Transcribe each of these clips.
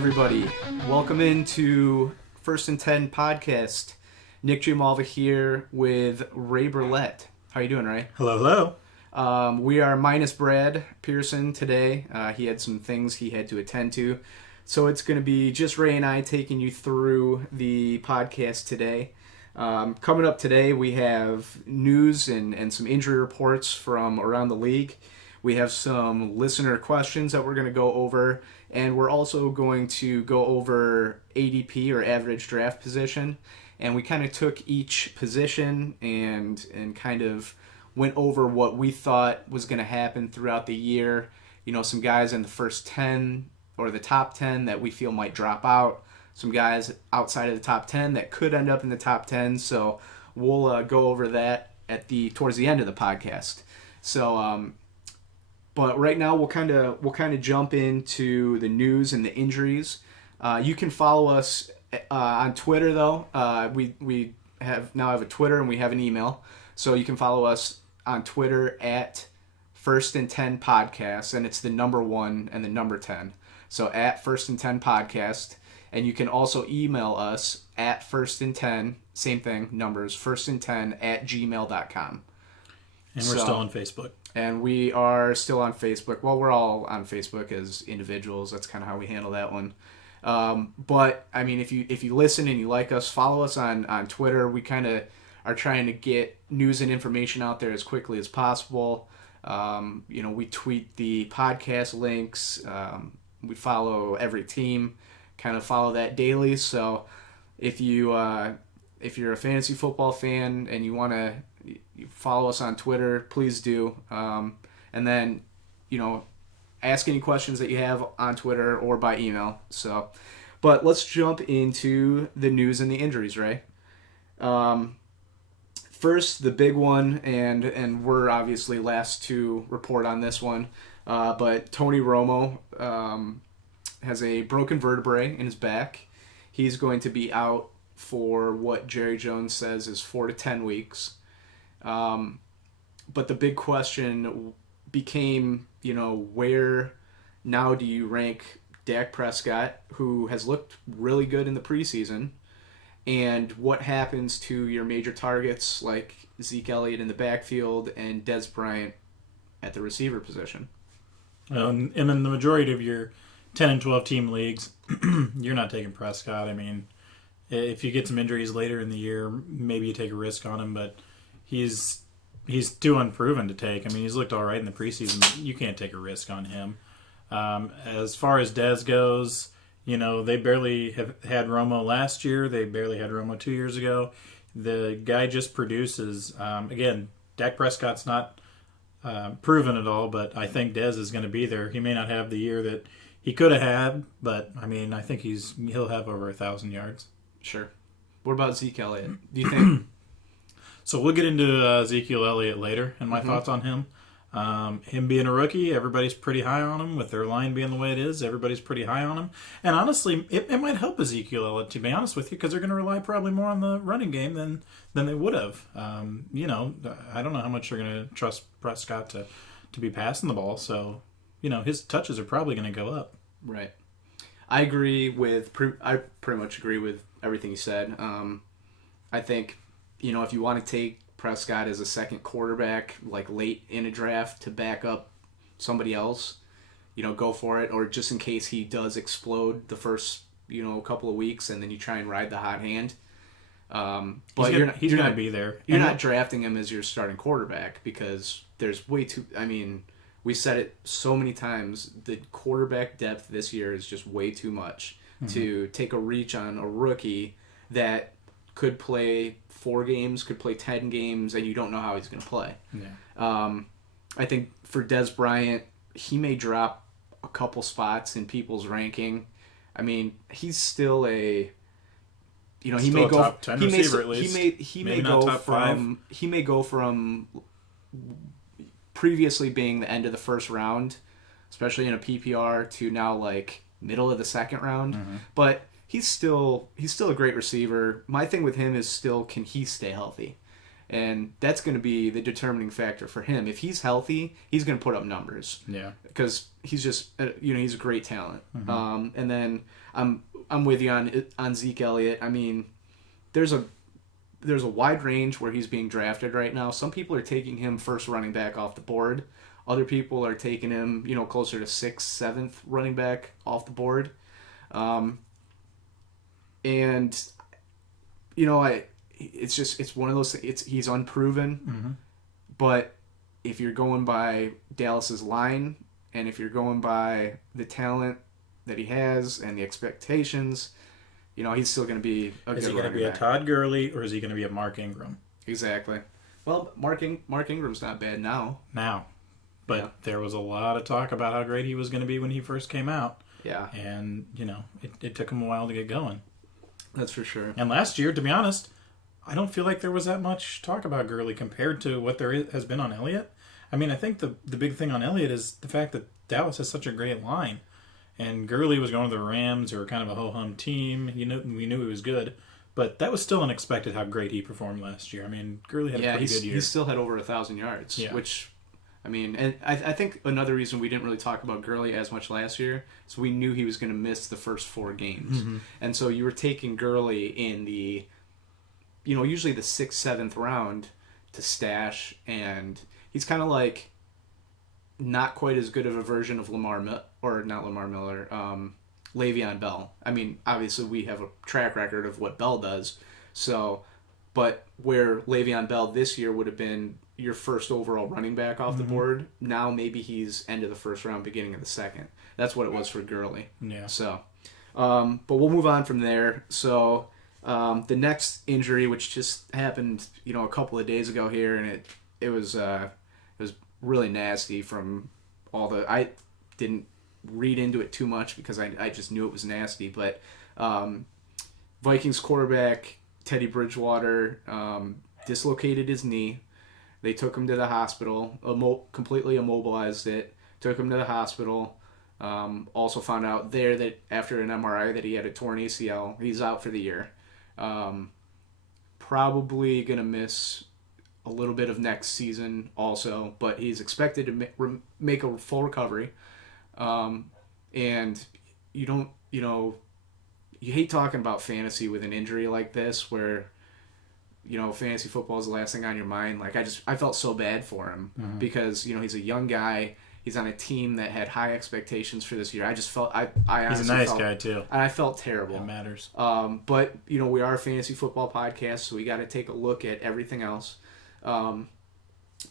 everybody. Welcome into First and 10 podcast. Nick Giamalva here with Ray Berlett. How you doing, Ray? Hello. We are minus Brad Pierson today. He had some things he had to attend to. So it's going to be just Ray and I taking you through the podcast today. Coming up today, we have news and some injury reports from around the league. We have some listener questions that we're going to go over. And we're also going to go over ADP, or average draft position. And we kind of took each position and kind of went over what we thought was going to happen throughout the year. You know, some guys in the first 10 or the top 10 that we feel might drop out. Some guys outside of the top 10 that could end up in the top 10. So we'll go over that towards the end of the podcast. So, but right now we'll kind of jump into the news and the injuries. You can follow us on Twitter though. We have a Twitter and we have an email, so you can follow us on Twitter at First and 10 Podcast, and it's the number 1 and the number 10. So at First and 10 Podcast, and you can also email us at First and 10, same thing, numbers, firstand10@gmail.com. And we're still on Facebook. And we are still on Facebook. Well, we're all on Facebook as individuals. That's kind of how we handle that one. But I mean, if you listen and you like us, follow us on Twitter. We kind of are trying to get news and information out there as quickly as possible. We tweet the podcast links. We follow every team, kind of follow that daily. So if you're a fantasy football fan and you want to follow us on Twitter, please do. And then, ask any questions that you have on Twitter or by email. So, but let's jump into the news and the injuries, Ray. First, the big one, and we're obviously last to report on this one, but Tony Romo has a broken vertebrae in his back. He's going to be out for what Jerry Jones says is 4 to 10 weeks. But the big question became, where now do you rank Dak Prescott, who has looked really good in the preseason, and what happens to your major targets like Zeke Elliott in the backfield and Dez Bryant at the receiver position? And in the majority of your 10 and 12 team leagues, you're not taking Prescott. I mean, if you get some injuries later in the year, maybe you take a risk on him, but he's too unproven to take. I mean, he's looked all right in the preseason. You can't take a risk on him. As far as Dez goes, they barely have had Romo last year. They barely had Romo 2 years ago. The guy just produces. Again, Dak Prescott's not proven at all, but I think Dez is going to be there. He may not have the year that he could have had, but I mean, I think he'll have over 1,000 yards. Sure. What about Zeke Elliott? Do you think? So we'll get into Ezekiel Elliott later and my thoughts on him. Him being a rookie, everybo's pretty high on him. With their line being the way it is, everybody's pretty high on him. And honestly, it might help Ezekiel Elliott, to be honest with you, because they're going to rely probably more on the running game than they would have. I don't know how much they're going to trust Prescott to be passing the ball. So, his touches are probably going to go up. Right. I pretty much agree with everything you said. I think, if you want to take Prescott as a second quarterback, like late in a draft to back up somebody else, go for it. Or just in case he does explode the first, couple of weeks, and then you try and ride the hot hand. But he's going to be there. You're not drafting him as your starting quarterback because there's way too. I mean, we said it so many times. The quarterback depth this year is just way too much to take a reach on a rookie that could play 4 games, could play 10 games, and you don't know how he's going to play. Yeah. I think for Dez Bryant, he may drop a couple spots in people's ranking. I mean, he's still a, he may go top 10 receiver at least. He may go from previously being the end of the first round, especially in a PPR, to now like middle of the second round. But he's still a great receiver. My thing with him is still, can he stay healthy? And that's going to be the determining factor for him. If he's healthy, he's going to put up numbers. Yeah. Because he's just, he's a great talent. Mm-hmm. And then I'm with you on Zeke Elliott. I mean, there's a wide range where he's being drafted right now. Some people are taking him first running back off the board. Other people are taking him, closer to 6th, 7th running back off the board. And, it's one of those things. He's unproven. Mm-hmm. But if you're going by Dallas's line, and if you're going by the talent that he has and the expectations, he's still going to be a good running back. Is he going to be a Todd Gurley, or is he going to be a Mark Ingram? Exactly. Well, Mark Ingram's not bad now. But yeah. There was a lot of talk about how great he was going to be when he first came out. Yeah. And, it took him a while to get going. That's for sure. And last year, to be honest, I don't feel like there was that much talk about Gurley compared to what there has been on Elliott. I mean, I think the big thing on Elliott is the fact that Dallas has such a great line. And Gurley was going to the Rams, who were kind of a ho-hum team. We knew he was good. But that was still unexpected how great he performed last year. I mean, Gurley had a pretty good year. He still had over 1,000 yards, which... I mean, and I think another reason we didn't really talk about Gurley as much last year is we knew he was going to miss the first 4 games. Mm-hmm. And so you were taking Gurley in the, usually the 6th, 7th round to stash, and he's kind of like not quite as good of a version of Le'Veon Bell. I mean, obviously we have a track record of what Bell does, but where Le'Veon Bell this year would have been your first overall running back off the board, now maybe he's end of the first round, beginning of the second. That's what it was for Gurley. Yeah. So, but we'll move on from there. So, the next injury, which just happened, a couple of days ago here, and it was really nasty from all the... I didn't read into it too much because I just knew it was nasty, but Vikings quarterback Teddy Bridgewater dislocated his knee. They took him to the hospital, completely immobilized it, took him to the hospital. Also found out there that after an MRI that he had a torn ACL. He's out for the year. Probably going to miss a little bit of next season also, but he's expected to make a full recovery. And you don't, you hate talking about fantasy with an injury like this where... fantasy football is the last thing on your mind. Like, I felt so bad for him because, he's a young guy. He's on a team that had high expectations for this year. I just felt, I honestly he's a nice guy, too. And I felt terrible. It matters. But, we are a fantasy football podcast, so we got to take a look at everything else. One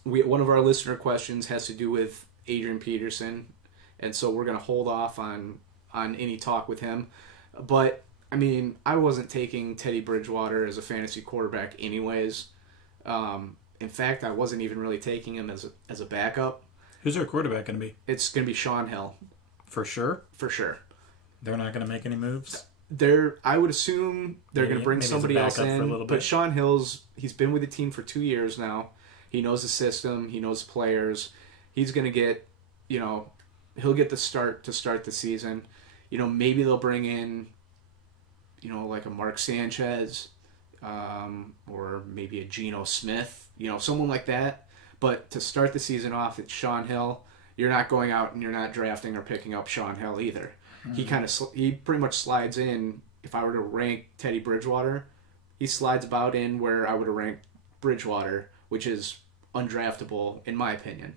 of our listener questions has to do with Adrian Peterson, and so we're going to hold off on any talk with him. But... I mean, I wasn't taking Teddy Bridgewater as a fantasy quarterback anyways. In fact, I wasn't even really taking him as a backup. Who's our quarterback going to be? It's going to be Sean Hill. For sure? For sure. They're not going to make any moves? I would assume they're going to bring somebody else in. But Sean he's been with the team for 2 years now. He knows the system. He knows players. He's going to get, he'll get the start to start the season. Maybe they'll bring in... like a Mark Sanchez, or maybe a Geno Smith, someone like that. But to start the season off, it's Sean Hill. You're not going out and you're not drafting or picking up Sean Hill either. Mm-hmm. He pretty much slides in. If I were to rank Teddy Bridgewater, he slides about in where I would have ranked Bridgewater, which is undraftable in my opinion.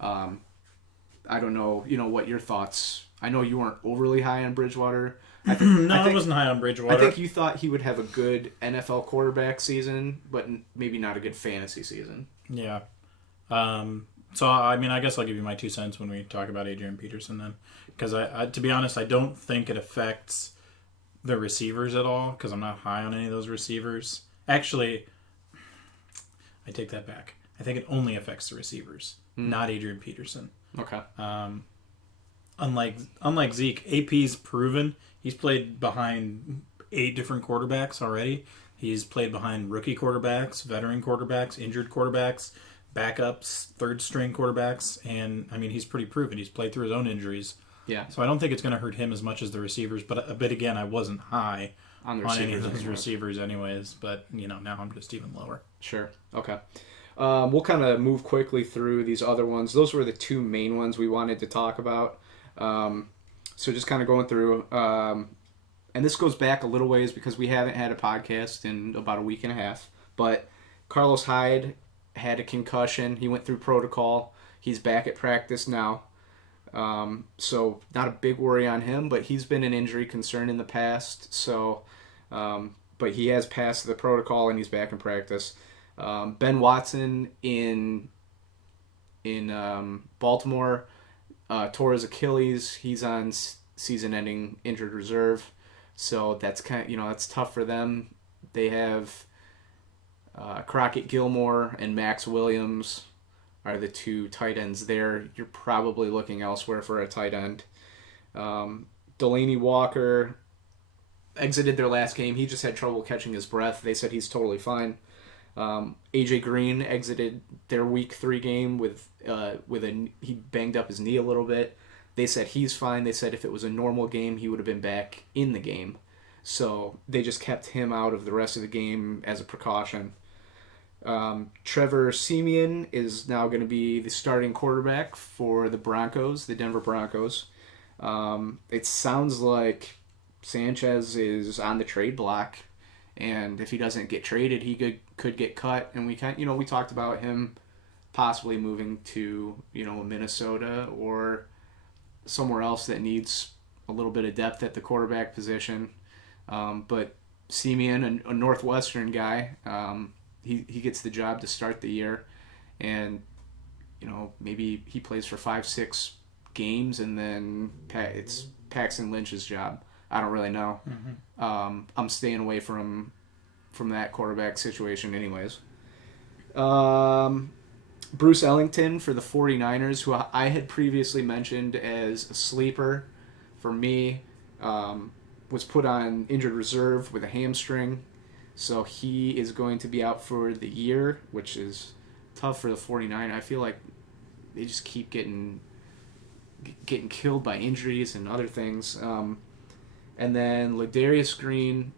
I don't know, what your thoughts. I know you weren't overly high on Bridgewater. I wasn't high on Bridgewater. I think you thought he would have a good NFL quarterback season, but maybe not a good fantasy season. Yeah. So, I mean, I guess I'll give you my 2 cents when we talk about Adrian Peterson then. Because, to be honest, I don't think it affects the receivers at all, because I'm not high on any of those receivers. Actually, I take that back. I think it only affects the receivers, not Adrian Peterson. Okay. Unlike Zeke, AP's proven. He's played behind 8 different quarterbacks already. He's played behind rookie quarterbacks, veteran quarterbacks, injured quarterbacks, backups, third-string quarterbacks, and, I mean, he's pretty proven. He's played through his own injuries. Yeah. So I don't think it's going to hurt him as much as the receivers, but again, I wasn't high on the on any receivers of those anymore. receivers anyways. But, now I'm just even lower. Sure. Okay. We'll kind of move quickly through these other ones. Those were the two main ones we wanted to talk about. So just kind of going through. And this goes back a little ways because we haven't had a podcast in about a week and a half. But Carlos Hyde had a concussion. He went through protocol. He's back at practice now. So not a big worry on him, but he's been an injury concern in the past. So, but he has passed the protocol and he's back in practice. Ben Watson in Baltimore tore his Achilles. He's on season-ending injured reserve. So that's that's tough for them. They have Crockett Gilmore and Max Williams are the two tight ends there. You're probably looking elsewhere for a tight end. Delaney Walker exited their last game. He just had trouble catching his breath. They said he's totally fine. AJ Green exited their week 3 game with he banged up his knee a little bit. They said he's fine. They said if it was a normal game, he would have been back in the game. So they just kept him out of the rest of the game as a precaution. Trevor Siemian is now going to be the starting quarterback for the Broncos, the Denver Broncos. It sounds like Sanchez is on the trade block, and if he doesn't get traded, he could get cut. And we talked about him possibly moving to Minnesota or somewhere else that needs a little bit of depth at the quarterback position. But Siemian, a Northwestern guy, he gets the job to start the year, and maybe he plays for 5-6 games, and then it's Paxton Lynch's job. I don't really know. Mm-hmm. I'm staying away from that quarterback situation anyways. Bruce Ellington for the 49ers, who I had previously mentioned as a sleeper for me, was put on injured reserve with a hamstring. So he is going to be out for the year, which is tough for the 49ers. I feel like they just keep getting killed by injuries and other things. And then Ladarius Green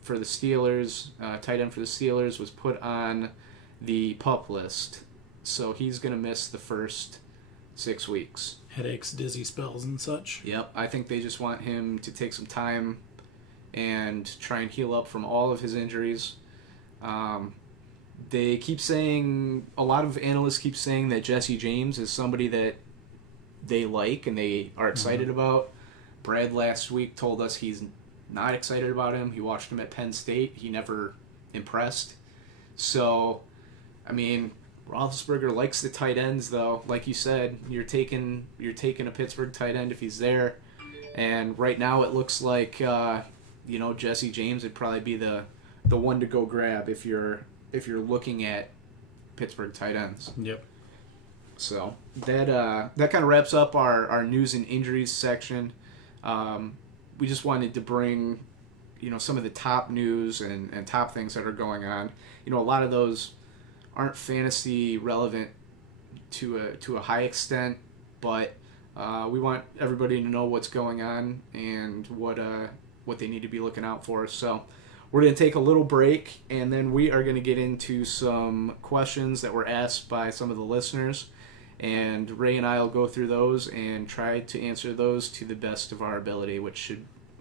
for the Steelers, tight end for the Steelers, was put on the PUP list. So he's going to miss the first 6 weeks. Headaches, dizzy spells, and such. Yep, I think they just want him to take some time and try and heal up from all of his injuries. They keep saying, a lot of analysts keep saying that Jesse James is somebody that they like and they are excited about. Brad last week told us he's not excited about him. He watched him at Penn State. He never impressed. So, I mean, Roethlisberger likes the tight ends, though. Like you said, you're taking a Pittsburgh tight end if he's there. And right now it looks like Jesse James would probably be the one to go grab if you're looking at Pittsburgh tight ends. Yep. So that kind of wraps up our news and injuries section. We just wanted to bring some of the top news and top things that are going on. A lot of those aren't fantasy relevant to a high extent, but we want everybody to know what's going on and what they need to be looking out for. So we're going to take a little break, and then we are going to get into some questions that were asked by some of the listeners, and Ray and I will go through those and try to answer those to the best of our ability, which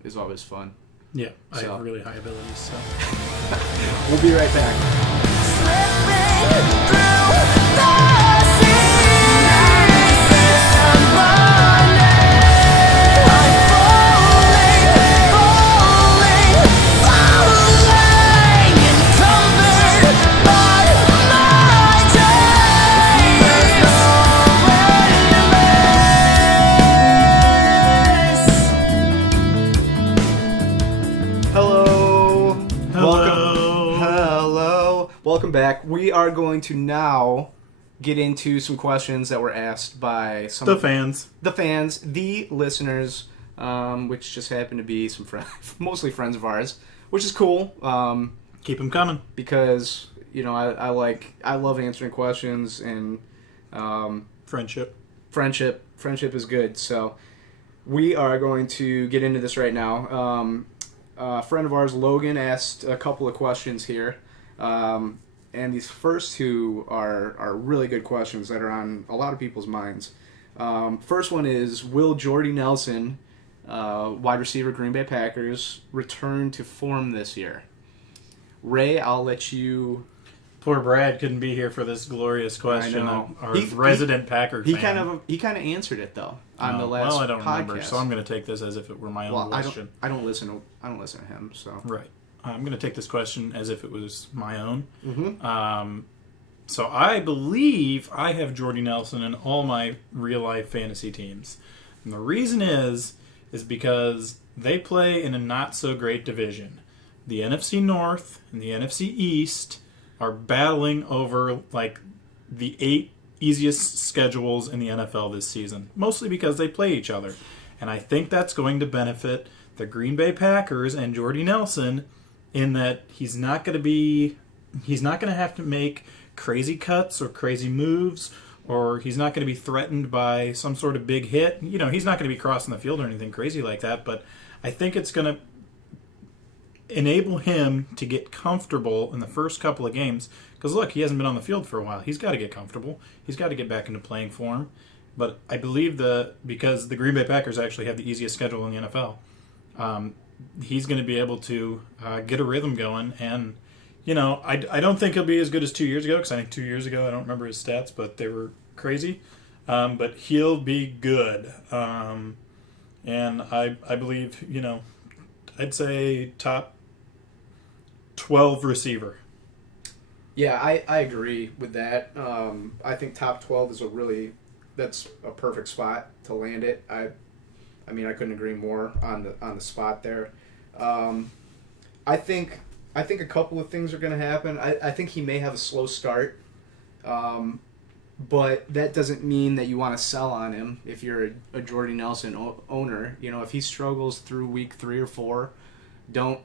is always fun. Yeah, I have really high abilities, so. We'll be right back. Slipping through the Welcome back. We are going to now get into some questions that were asked by some the fans, the listeners, which just happen to be some mostly friends of ours, which is cool. Keep them coming because I love answering questions, and friendship is good. So we are going to get into this right now. A friend of ours, Logan, asked a couple of questions here. And these first two are really good questions that are on a lot of people's minds. First one is, will Jordy Nelson, wide receiver, Green Bay Packers, return to form this year? Ray, I'll let you... Poor Brad couldn't be here for this glorious question. I know. Our resident Packer fan. He kind of answered it though on the last. Well, I don't podcast. remember, so I'm going to take this as if it were my own question. I don't listen to him, so Right. I'm going to take this question as if it was my own. Mm-hmm. So I believe I have Jordy Nelson in all my real life fantasy teams, and the reason is because they play in a not so great division. The NFC North and the NFC East are battling over like the 8 easiest schedules in the NFL this season, mostly because they play each other. And I think that's going to benefit the Green Bay Packers and Jordy Nelson in that he's not going to have to make crazy cuts or crazy moves, or he's not going to be threatened by some sort of big hit. You know, he's not going to be crossing the field or anything crazy like that, but I think it's going to enable him to get comfortable in the first couple of games. Because look, he hasn't been on the field for a while. He's got to get comfortable. He's got to get back into playing form. But I believe because the Green Bay Packers actually have the easiest schedule in the NFL, he's going to be able to get a rhythm going. And, you know, I don't think he'll be as good as 2 years ago, because I think 2 years ago, I don't remember his stats, but they were crazy. But he'll be good. And I believe, you know, I'd say top 12 receiver. Yeah, I agree with that. I think top 12 is that's a perfect spot to land it. I mean, I couldn't agree more on the spot there. I think a couple of things are going to happen. I think he may have a slow start, but that doesn't mean that you want to sell on him if you're a Jordy Nelson owner. You know, if he struggles through week 3 or 4, don't,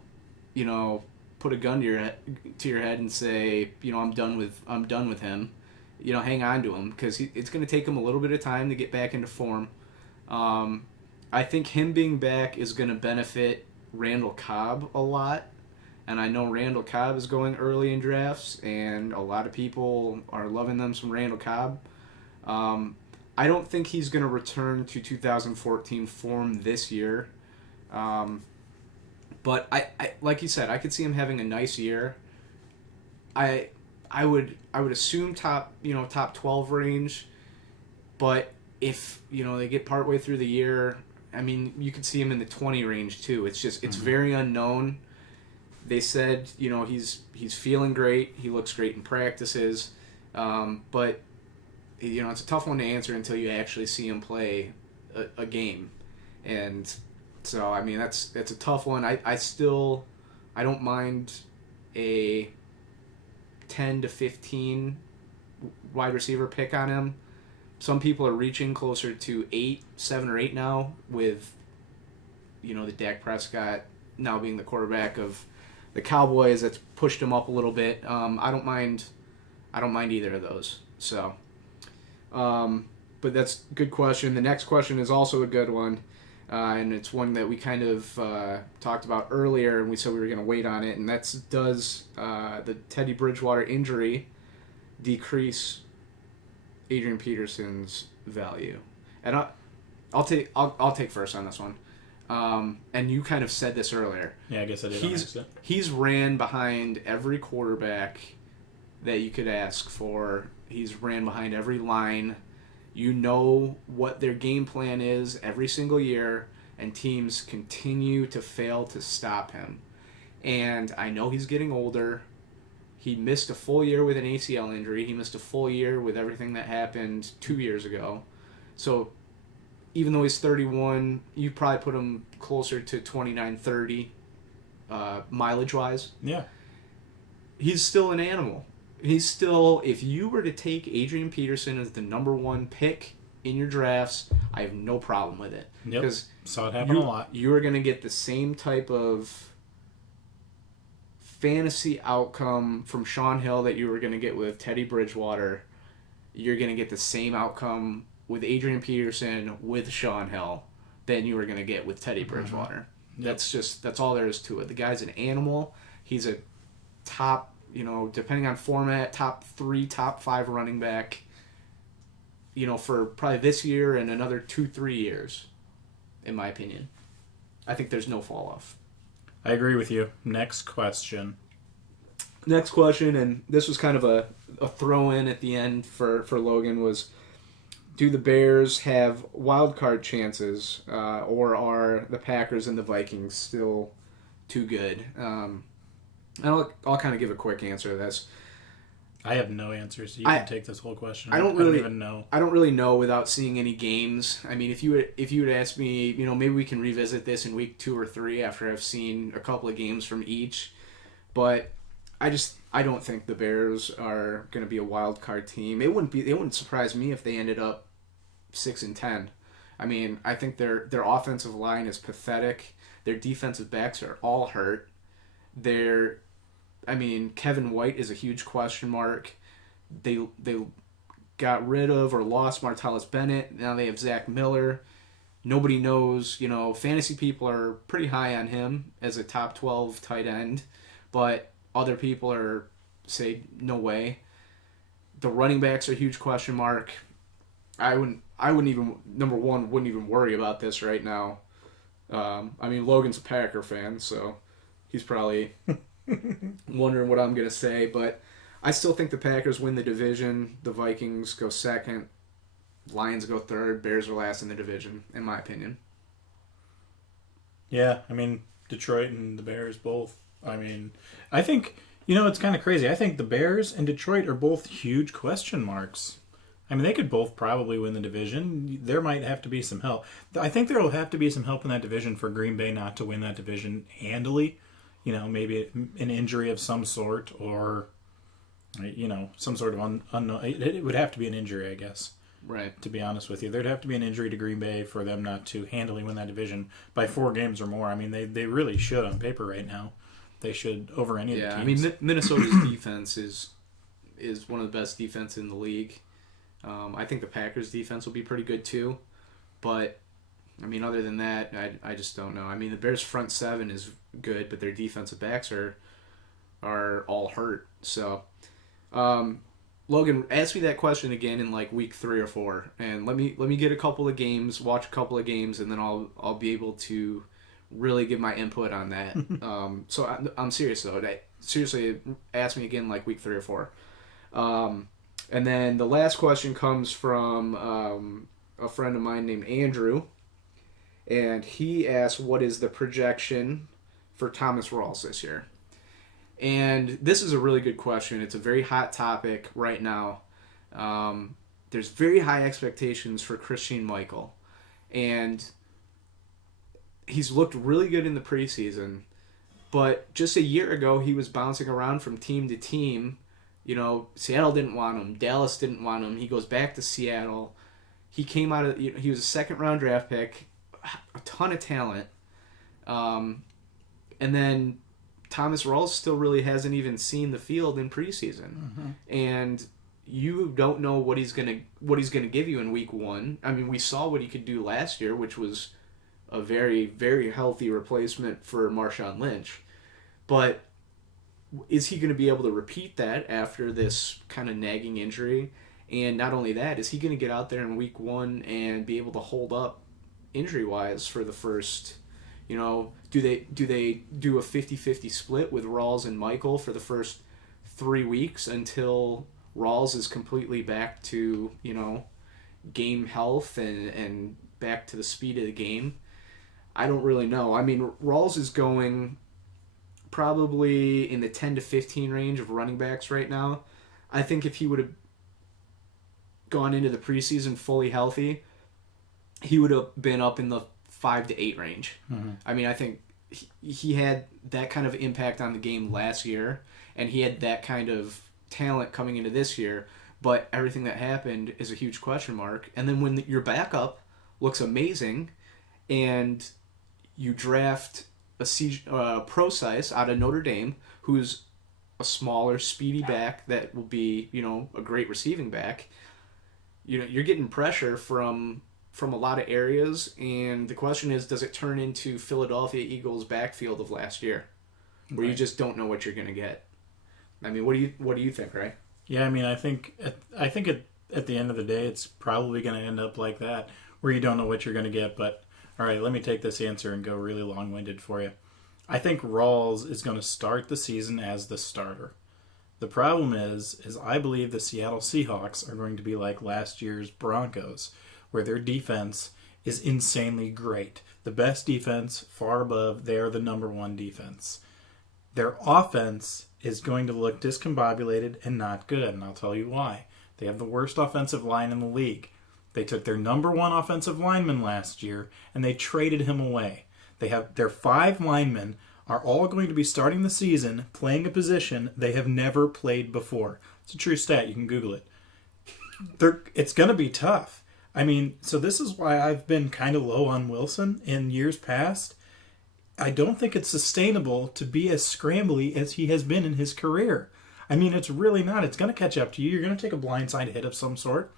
you know, put a gun to your head and say, you know, I'm done with him. You know, hang on to him, because it's going to take him a little bit of time to get back into form. I think him being back is going to benefit Randall Cobb a lot, and I know Randall Cobb is going early in drafts, and a lot of people are loving them some Randall Cobb. I don't think he's going to return to 2014 form this year. But I like you said, I could see him having a nice year. I would assume top 12 range, but if, you know, they get partway through the year, I mean, you could see him in the 20 range too. It's just very unknown. They said, you know, he's feeling great. He looks great in practices, but you know, it's a tough one to answer until you actually see him play a game, and. So, I mean, that's a tough one. I don't mind a 10 to 15 wide receiver pick on him. Some people are reaching closer to 7 or 8 now with, you know, the Dak Prescott now being the quarterback of the Cowboys. That's pushed him up a little bit. I don't mind either of those. So, but that's a good question. The next question is also a good one. And it's one that we kind of talked about earlier, and we said we were going to wait on it. And that's, does the Teddy Bridgewater injury decrease Adrian Peterson's value? And I'll take first on this one. And you kind of said this earlier. Yeah, I guess I did. He's ran behind every quarterback that you could ask for. He's ran behind every line. You know what their game plan is every single year, and teams continue to fail to stop him. And I know he's getting older. He missed a full year with an ACL injury. He missed a full year with everything that happened 2 years ago. So even though he's 31, you probably put him closer to 29, 30 mileage-wise. Yeah. He's still an animal. He's still, if you were to take Adrian Peterson as the number 1 pick in your drafts, I have no problem with it. Yep. Because saw it happen a lot. You are going to get the same type of fantasy outcome from Sean Hill that you were going to get with Teddy Bridgewater. You're going to get the same outcome with Adrian Peterson with Sean Hill than you were going to get with Teddy Bridgewater. Yep. That's all there is to it. The guy's an animal. He's a top, depending on format, top 3, top 5 running back, for probably this year and another 2-3 years, in my opinion. I think there's no fall off. I agree with you. Next question. Next question, and this was kind of a throw in at the end for Logan, was, do the Bears have wild card chances, or are the Packers and the Vikings still too good? I'll kind of give a quick answer to this. I have no answers. You can take this whole question. I don't even know. I don't really know without seeing any games. I mean, if you would ask me, maybe we can revisit this in week 2 or 3 after I've seen a couple of games from each. But I don't think the Bears are going to be a wild card team. It wouldn't surprise me if they ended up 6-10. I mean, I think their offensive line is pathetic. Their defensive backs are all hurt. Kevin White is a huge question mark. They got rid of or lost Martellus Bennett. Now they have Zach Miller. Nobody knows. Fantasy people are pretty high on him as a top 12 tight end, but other people say no way. The running backs are a huge question mark. I wouldn't even, number one, wouldn't even worry about this right now. Logan's a Packer fan, so he's probably wondering what I'm going to say, but I still think the Packers win the division. The Vikings go second. Lions go third. Bears are last in the division, in my opinion. Yeah, Detroit and the Bears both. I think, it's kind of crazy. I think the Bears and Detroit are both huge question marks. They could both probably win the division. There might have to be some help. I think there will have to be some help in that division for Green Bay not to win that division handily. Maybe an injury of some sort, or, some sort of unknown. It would have to be an injury, I guess. Right. To be honest with you, there'd have to be an injury to Green Bay for them not to handily win that division by 4 games or more. They really should on paper right now. They should over any of the teams. Minnesota's defense is one of the best defense in the league. I think the Packers' defense will be pretty good too, but other than that, I just don't know. The Bears' front 7 is good, but their defensive backs are all hurt. So, Logan, ask me that question again in like week 3 or 4, and let me get a couple of games, watch a couple of games, and then I'll be able to really give my input on that. So I'm serious though. Seriously, ask me again like week 3 or 4. And then the last question comes from a friend of mine named Andrew, and he asked, what is the projection for Thomas Rawls this year? And this is a really good question. It's a very hot topic right now. There's very high expectations for Christian Michael, and he's looked really good in the preseason, but just a year ago he was bouncing around from team to team. Seattle didn't want him. Dallas didn't want him. He goes back to Seattle. He came out of, he was a 2nd round draft pick, a ton of talent. And then Thomas Rawls still really hasn't even seen the field in preseason. Mm-hmm. And you don't know what he's gonna give you in week 1. We saw what he could do last year, which was a very, very healthy replacement for Marshawn Lynch. But is he going to be able to repeat that after this kind of nagging injury? And not only that, is he going to get out there in week 1 and be able to hold up injury-wise for the first, do they do a 50-50 split with Rawls and Michael for the first 3 weeks until Rawls is completely back to, game health and back to the speed of the game? I don't really know. Rawls is going probably in the 10 to 15 range of running backs right now. I think if he would have gone into the preseason fully healthy, he would have been up in the 5 to 8 range. Mm-hmm. I think he had that kind of impact on the game last year, and he had that kind of talent coming into this year, but everything that happened is a huge question mark. And then when your backup looks amazing, and you draft a Pro-Size out of Notre Dame, who's a smaller, speedy back that will be, a great receiving back. You're getting pressure from from a lot of areas, and the question is, does it turn into Philadelphia Eagles backfield of last year, where you just don't know what you're going to get? I mean, what do you think, Ray? Yeah, I mean, I think at the end of the day, it's probably going to end up like that, where you don't know what you're going to get. But all right, let me take this answer and go really long-winded for you. I think Rawls is going to start the season as the starter. The problem is I believe the Seattle Seahawks are going to be like last year's Broncos, where their defense is insanely great. The best defense, far above, they are the number one defense. Their offense is going to look discombobulated and not good, and I'll tell you why. They have the worst offensive line in the league. They took their number one offensive lineman last year, and they traded him away. They have their 5 linemen are all going to be starting the season playing a position they have never played before. It's a true stat. You can Google it. It's going to be tough. I mean, so this is why I've been kind of low on Wilson in years past. I don't think it's sustainable to be as scrambly as he has been in his career. I mean, it's really not. It's going to catch up to you. You're going to take a blindside hit of some sort.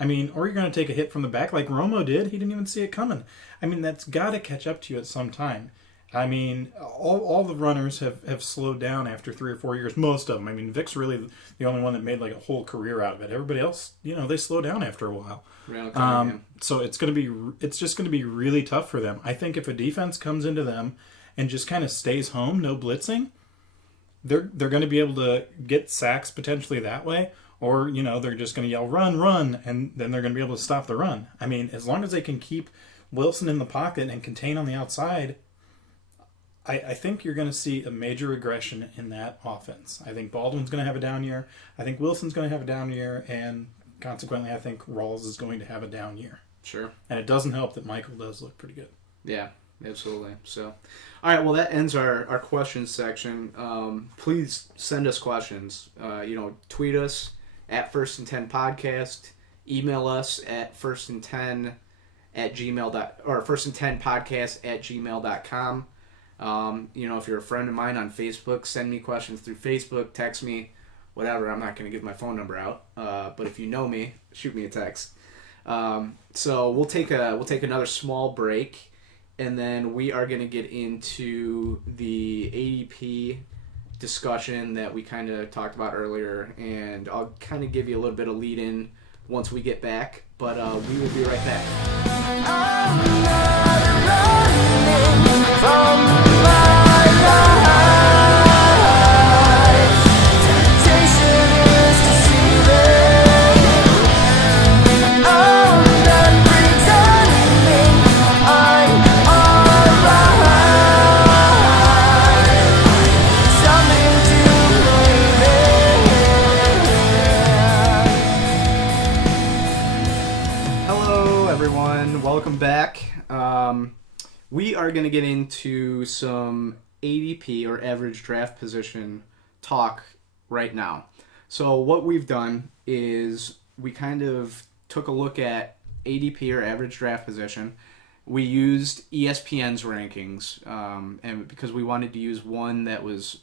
I mean, or you're going to take a hit from the back like Romo did. He didn't even see it coming. I mean, that's got to catch up to you at some time. I mean, all the runners have slowed down after 3 or 4 years. Most of them. I mean, Vic's really the only one that made like a whole career out of it. Everybody else, they slow down after a while. So it's just going to be really tough for them. I think if a defense comes into them and just kind of stays home, no blitzing, they're going to be able to get sacks potentially that way. Or, they're just going to yell, run, run, and then they're going to be able to stop the run. I mean, as long as they can keep Wilson in the pocket and contain on the outside, I think you're going to see a major regression in that offense. I think Baldwin's going to have a down year. I think Wilson's going to have a down year. And consequently, I think Rawls is going to have a down year. Sure. And it doesn't help that Michael does look pretty good. Yeah, absolutely. So, all right, well, that ends our questions section. Please send us questions. Tweet us at First and 10 Podcast. Email us at firstand10 at gmail. Or firstand10podcast@gmail.com. If you're a friend of mine on Facebook, send me questions through Facebook, text me, whatever. I'm not going to give my phone number out, but if you know me, shoot me a text. So we'll take another small break, and then we are going to get into the ADP discussion that we kind of talked about earlier, and I'll kind of give you a little bit of lead in once we get back, but we will be right back. I'm not running from my life. Temptation is deceiving. I'm not pretending I'm alright. Something to believe in. Hello, everyone. Welcome back. We are going to get into some ADP, or average draft position, talk right now. So what we've done is we kind of took a look at ADP, or average draft position. We used ESPN's rankings, and because we wanted to use one that was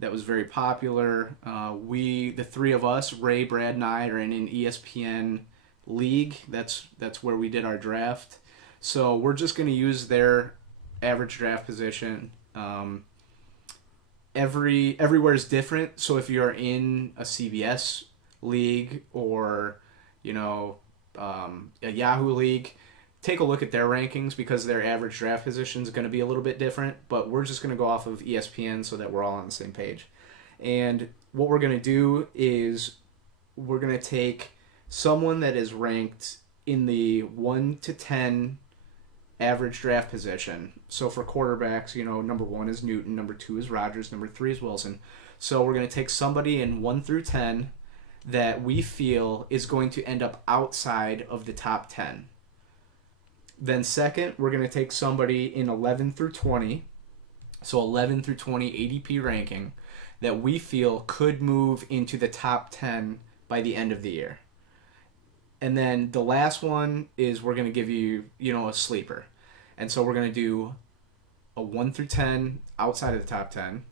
very popular. The three of us, Ray, Brad, and I, are in an ESPN league. That's where we did our draft. So we're just going to use their average draft position. Everywhere is different. So if you're in a CBS league or a Yahoo league, take a look at their rankings, because their average draft position is going to be a little bit different. But we're just going to go off of ESPN so that we're all on the same page. And what we're going to do is we're going to take someone that is ranked in the 1 to 10 average draft position. So for quarterbacks, number 1 is Newton, number 2 is Rodgers, number 3 is Wilson. So we're going to take somebody in 1 through 10 that we feel is going to end up outside of the top 10. Then second, we're going to take somebody in 11 through 20, so 11 through 20 ADP ranking, that we feel could move into the top 10 by the end of the year. And then the last one is we're going to give you, a sleeper. And so we're going to do a 1 through 10 outside of the top 10,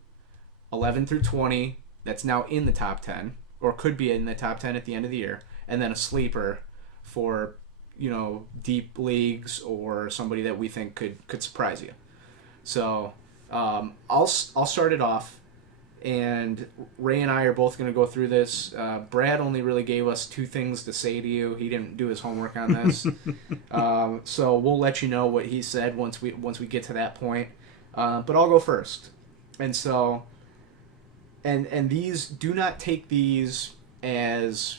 11 through 20 that's now in the top 10, or could be in the top 10 at the end of the year, and then a sleeper for deep leagues or somebody that we think could surprise you. So I'll start it off, and Ray and I are both going to go through this. Brad only really gave us 2 things to say to you. He didn't do his homework on this, so we'll let you know what he said once we get to that point. But I'll go first, and so and these, do not take these as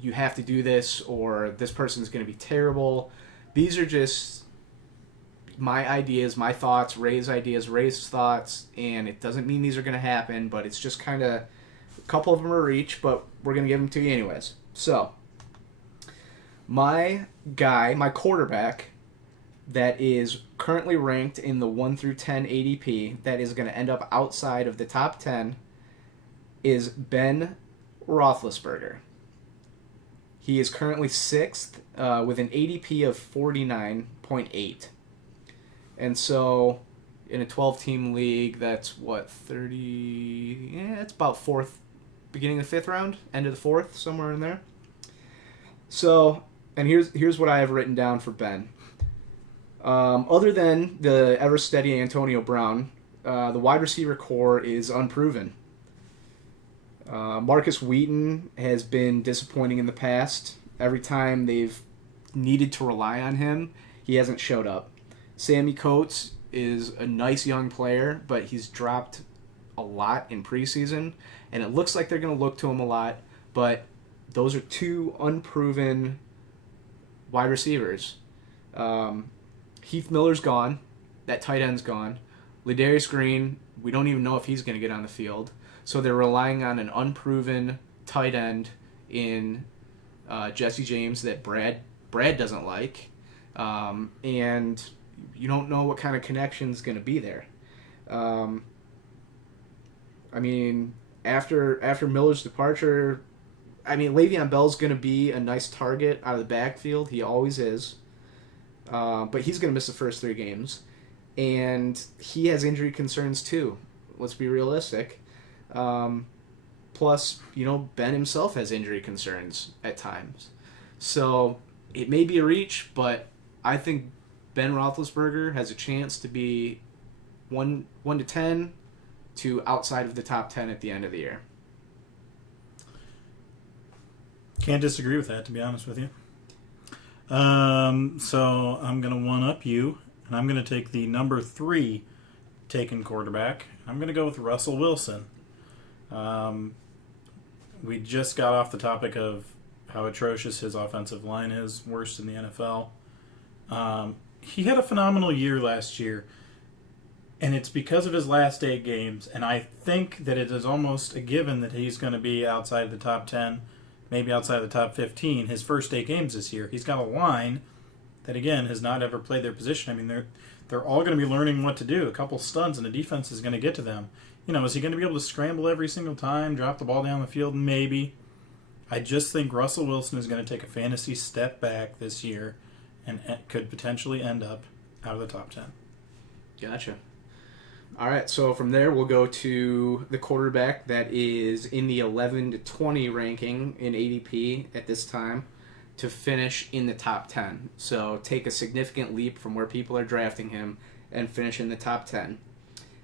you have to do this or this person's going to be terrible. These are just my ideas, my thoughts, Ray's ideas, Ray's thoughts, and it doesn't mean these are going to happen, but it's just kind of, a couple of them are reach, but we're going to give them to you anyways. So, my quarterback that is currently ranked in the 1 through 10 ADP that is going to end up outside of the top 10 is Ben Roethlisberger. He is currently 6th with an ADP of 49.8. And so, in a 12-team league, that's what, 30... Yeah, it's about 4th, beginning of the 5th round, end of the 4th, somewhere in there. So, and here's what I have written down for Ben. Other than the ever-steady Antonio Brown, the wide receiver core is unproven. Marcus Wheaton has been disappointing in the past. Every time they've needed to rely on him, he hasn't showed up. Sammy Coates is a nice young player, but he's dropped a lot in preseason, and it looks like they're going to look to him a lot, but those are 2 unproven wide receivers. Heath Miller's gone. That tight end's gone. Ladarius Green, we don't even know if he's going to get on the field. So they're relying on an unproven tight end in Jesse James that Brad doesn't like. And you don't know what kind of connection's going to be there. I mean, after Miller's departure, I mean, Le'Veon Bell's going to be a nice target out of the backfield. He always is. But he's going to miss the first 3 games. And he has injury concerns too. Let's be realistic. Plus, Ben himself has injury concerns at times. So it may be a reach, but I think Ben Roethlisberger has a chance to be 1 to 10 to outside of the top 10 at the end of the year. Can't disagree with that, to be honest with you. So I'm going to one-up you, and I'm going to take the number 3 taken quarterback. I'm going to go with Russell Wilson. We just got off the topic of how atrocious his offensive line is, worst in the NFL. He had a phenomenal year last year, and it's because of his last 8 games, and I think that it is almost a given that he's going to be outside the top 10, maybe outside the top 15, his first 8 games this year. He's got a line that, again, has not ever played their position. I mean, they're all going to be learning what to do. A couple studs, and the defense is going to get to them. Is he going to be able to scramble every single time, drop the ball down the field? Maybe. I just think Russell Wilson is going to take a fantasy step back this year and could potentially end up out of the top 10. Gotcha. All right, so from there we'll go to the quarterback that is in the 11 to 20 ranking in ADP at this time to finish in the top 10. So take a significant leap from where people are drafting him and finish in the top 10.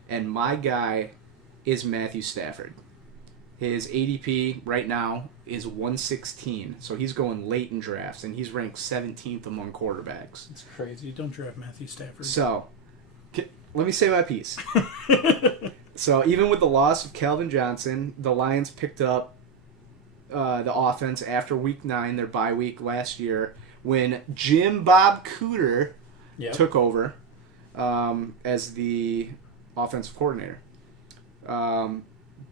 And my guy is Matthew Stafford. His ADP right now is 116, so he's going late in drafts, and he's ranked 17th among quarterbacks. It's crazy. Don't draft Matthew Stafford. So, let me say my piece. So, even with the loss of Calvin Johnson, the Lions picked up the offense after Week 9, their bye week last year, when Jim Bob Cooter took over as the offensive coordinator.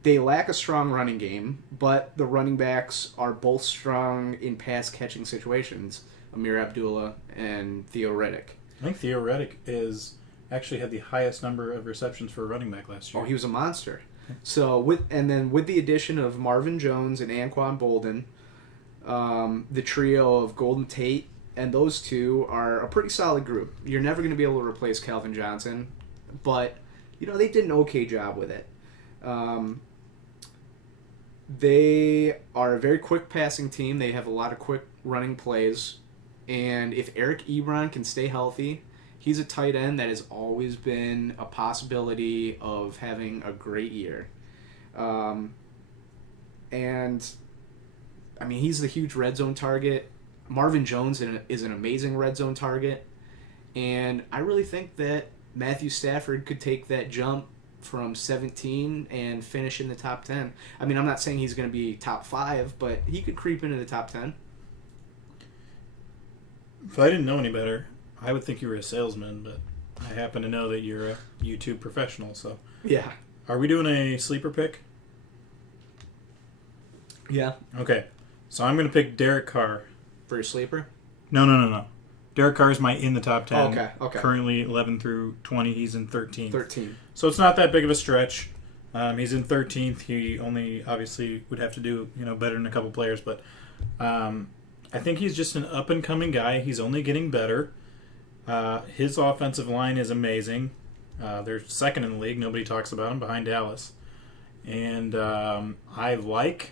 They lack a strong running game, but the running backs are both strong in pass-catching situations. Amir Abdullah and Theo Riddick. I think Theo Riddick actually had the highest number of receptions for a running back last year. Oh, he was a monster. So with the addition of Marvin Jones and Anquan Bolden, the trio of Golden Tate and those 2 are a pretty solid group. You're never going to be able to replace Calvin Johnson, but they did an okay job with it. They are a very quick passing team. They have a lot of quick running plays. And if Eric Ebron can stay healthy, he's a tight end that has always been a possibility of having a great year. And, I mean, he's the huge red zone target. Marvin Jones is an amazing red zone target. And I really think that Matthew Stafford could take that jump from 17 and finish in the top 10. I mean, I'm not saying he's going to be top 5, but he could creep into the top 10. If I didn't know any better, I would think you were a salesman, but I happen to know that you're a YouTube professional, so. Yeah. Are we doing a sleeper pick? Yeah. Okay. So I'm going to pick Derek Carr. For your sleeper? No. Derek Carr is my in the top 10. Okay. Currently 11 through 20. He's in 13th. 13. So it's not that big of a stretch. He's in 13th. He only obviously would have to do better than a couple players, but I think he's just an up-and-coming guy. He's only getting better. His offensive line is amazing. They're second in the league. Nobody talks about him behind Dallas. And I like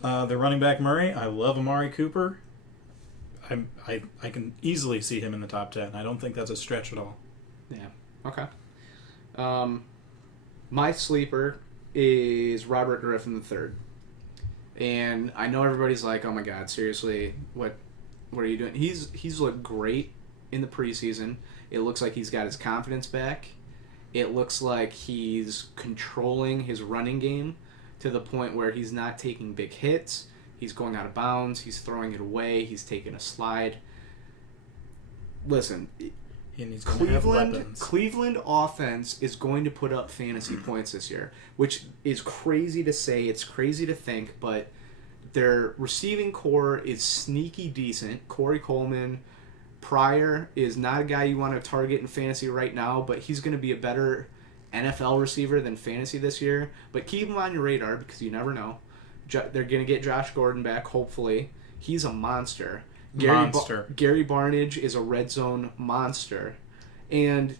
the running back Murray. I love Amari Cooper. I can easily see him in the top 10. I don't think that's a stretch at all. Yeah. Okay. My sleeper is Robert Griffin III. And I know everybody's like, oh my God, seriously, what are you doing? He's looked great in the preseason. It looks like he's got his confidence back. It looks like he's controlling his running game to the point where he's not taking big hits. He's going out of bounds. He's throwing it away. He's taking a slide. Listen, And he's going to have weapons. Cleveland offense is going to put up fantasy points this year, which is crazy to say. It's crazy to think, but their receiving core is sneaky decent. Corey Coleman, Pryor is not a guy you want to target in fantasy right now, but he's going to be a better NFL receiver than fantasy this year. But keep him on your radar because you never know. They're going to get Josh Gordon back, hopefully. He's a monster. Gary Barnidge is a red zone monster. And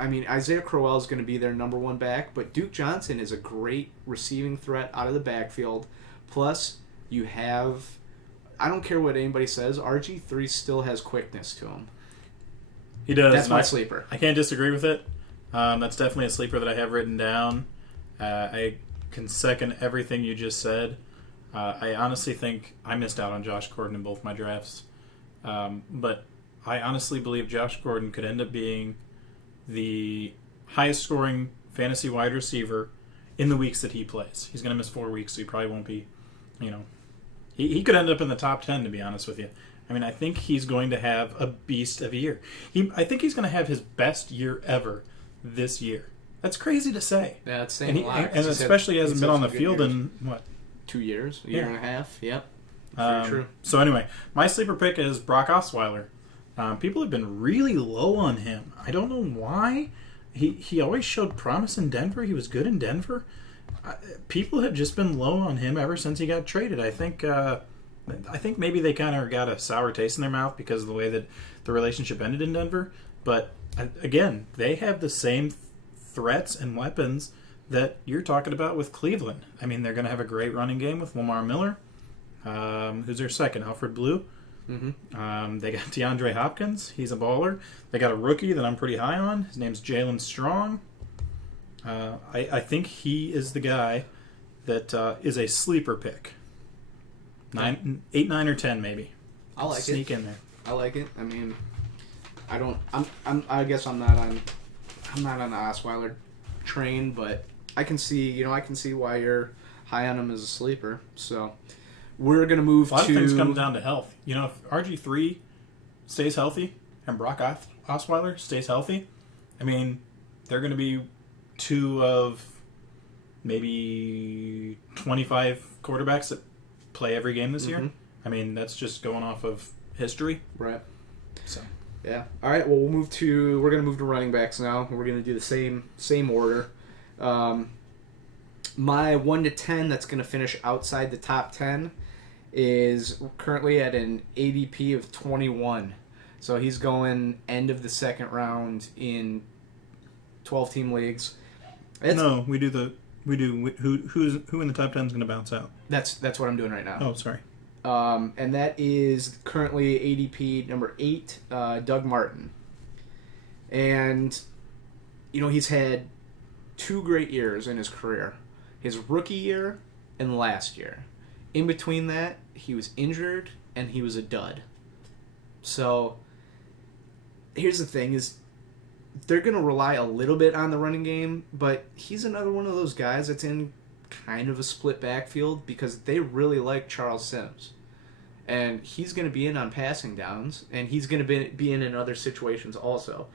Isaiah Crowell is going to be their number one back, but Duke Johnson is a great receiving threat out of the backfield. Plus, you have, I don't care what anybody says, RG3 still has quickness to him. He does. That's my sleeper. I can't disagree with it. That's definitely a sleeper that I have written down. I can second everything you just said. I honestly think I missed out on Josh Gordon in both my drafts. But I honestly believe Josh Gordon could end up being the highest scoring fantasy wide receiver in the weeks that he plays. He's going to miss 4 weeks, so he probably won't be, he could end up in the top 10, to be honest with you. I mean, I think he's going to have a beast of a year. I think he's going to have his best year ever this year. That's crazy to say. Yeah, it's saying a lot. And especially hasn't been on the field in, what? 2 years? A year and a half? Yep. Very true. So anyway, my sleeper pick is Brock Osweiler. People have been really low on him. I don't know why. He always showed promise in Denver. He was good in Denver. People have just been low on him ever since he got traded. I think maybe they kind of got a sour taste in their mouth because of the way that the relationship ended in Denver. But again, they have the same threats and weapons that you're talking about with Cleveland. I mean, they're going to have a great running game with Lamar Miller. Who's their second? Alfred Blue. Mm-hmm. They got DeAndre Hopkins. He's a baller. They got a rookie that I'm pretty high on. His name's Jalen Strong. I think he is the guy that is a sleeper pick. 8, 9, or 10 maybe. I like Sneak in there. I like it. I mean, I guess I'm not on the Osweiler train, but I can see why you're high on him as a sleeper. So we're gonna move a lot to. of things come down to health. If RG3 stays healthy and Brock Osweiler stays healthy, I mean, they're gonna be 2 of maybe 25 quarterbacks that play every game this year. I mean, that's just going off of history, right? So. Yeah. All right. Well, we're gonna move to running backs now. We're gonna do the same order. My 1 to 10 that's gonna finish outside the top 10 is currently at an ADP of 21. So he's going end of the second round in 12-team leagues. We do who in the top 10 is gonna bounce out. That's what I'm doing right now. Oh, sorry. And that is currently ADP number 8, Doug Martin. And, he's had 2 great years in his career. His rookie year and last year. In between that, he was injured and he was a dud. So, here's the thing is, they're going to rely a little bit on the running game, but he's another one of those guys that's in kind of a split backfield because they really like Charles Sims. And he's going to be in on passing downs, and he's going to be in other situations also.